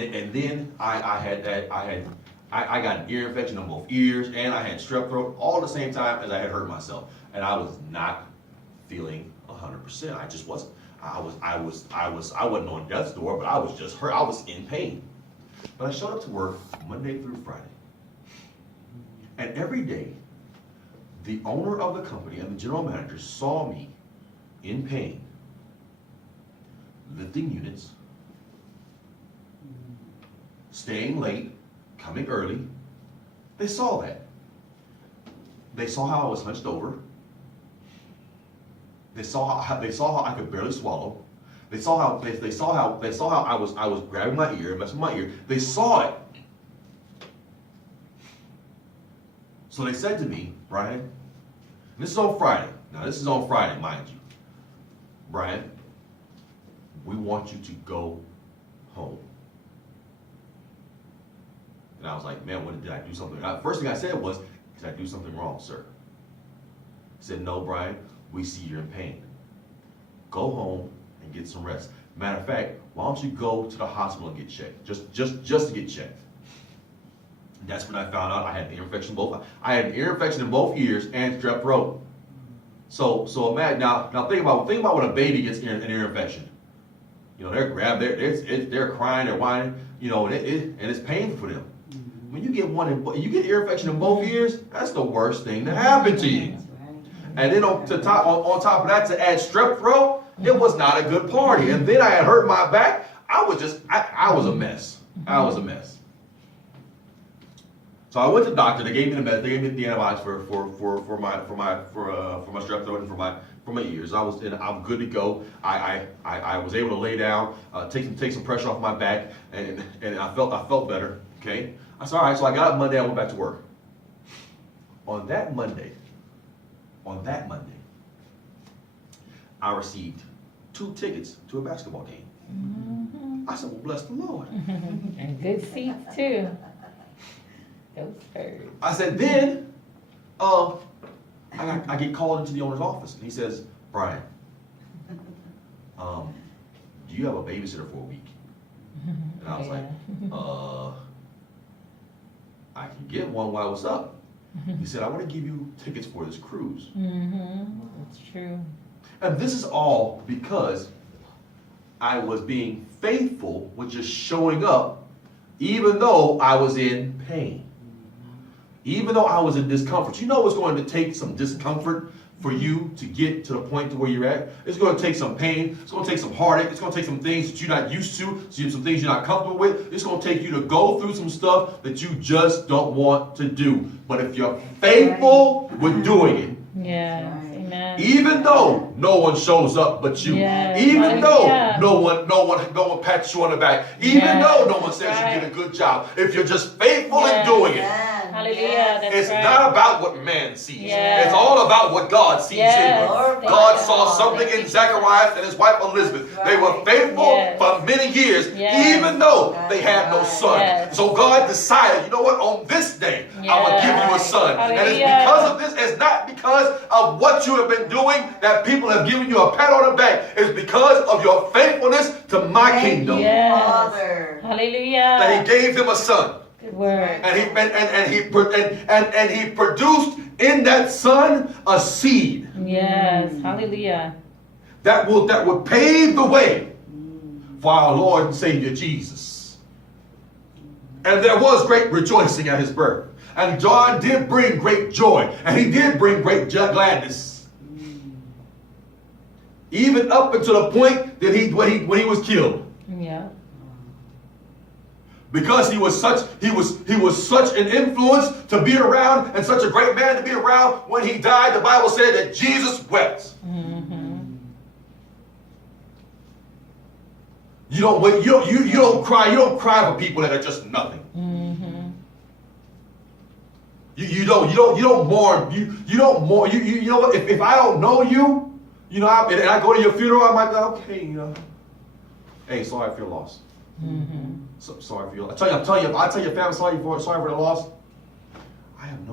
and then I got an ear infection in both ears, and I had strep throat all at the same time as I had hurt myself, and I was not feeling 100%. I just wasn't. I wasn't on death's door, but I was just hurt. I was in pain. But I showed up to work Monday through Friday, and every day, the owner of the company and the general manager saw me in pain, lifting units, staying late, coming early. They saw that. They saw how I was hunched over. They saw how I could barely swallow. They saw how I was grabbing my ear, messing with my ear. They saw it. So they said to me, Brian, and this is on Friday. Now this is on Friday, mind you. Brian, we want you to go home. And I was like, man, what did I do something? First thing I said was, did I do something wrong, sir? He said, no, Brian, we see you're in pain. Go home and get some rest. Matter of fact, why don't you go to the hospital and get checked? Just to get checked. And that's when I found out I had an ear infection in both ears and strep throat. So imagine now think about when a baby gets an ear infection. You know, they're crying, they're whining, you know, and it's painful for them. When you get ear infection in both ears, that's the worst thing to happen to you. And then on top of that, to add strep throat, it was not a good party. And then I had hurt my back. I was a mess. I was a mess. So I went to the doctor. They gave me the medicine. They gave me the antibiotics for my strep throat and for my ears. I'm good to go. I was able to lay down, take some pressure off my back, and I felt better. Okay. I said, all right. So I got up Monday. I went back to work. On that Monday, I received 2 tickets to a basketball game. Mm-hmm. I said, well, bless the Lord. And good seats too. Those birds. I said, then I get called into the owner's office, and he says, Brian, do you have a babysitter for a week? And I was like, I can get one. Why, what's up? He said, I want to give you tickets for this cruise. That's true. And this is all because I was being faithful with just showing up, even though I was in pain. Even though I was in discomfort. You know it's going to take some discomfort for you to get to the point to where you're at. It's going to take some pain. It's going to take some heartache. It's going to take some things that you're not used to, some things you're not comfortable with. It's going to take you to go through some stuff that you just don't want to do. But if you're faithful with doing it, yes, amen. Even though no one shows up but you, yes, even though no one pats you on the back, even though no one says you did a good job, if you're just faithful in doing it, hallelujah, it's not about what man sees. Yes. It's all about what God sees in Yes. you. God saw something in Zacharias and his wife Elizabeth. They were faithful for many years, even though they had no son. Yes. So God decided, you know what, on this day, I'm going to give you a son. Hallelujah. And it's because of this, it's not because of what you have been doing that people have given you a pat on the back. It's because of your faithfulness to my kingdom. Yes. Father. Hallelujah. That he gave him a son. Good word. And he produced in that son a seed. Yes. Hallelujah. That would pave the way for our Lord and Savior Jesus. And there was great rejoicing at his birth. And John did bring great joy. And he did bring great gladness. Even up until the point that when he was killed. Yeah. Because he was such an influence to be around and such a great man to be around. When he died, the Bible said that Jesus wept. You don't cry for people that are just nothing. You don't mourn. You don't mourn. You know what? If I don't know you, and I go to your funeral, I might be like, okay, hey, sorry for your loss. So, sorry for your. I tell your family sorry for the loss. I have no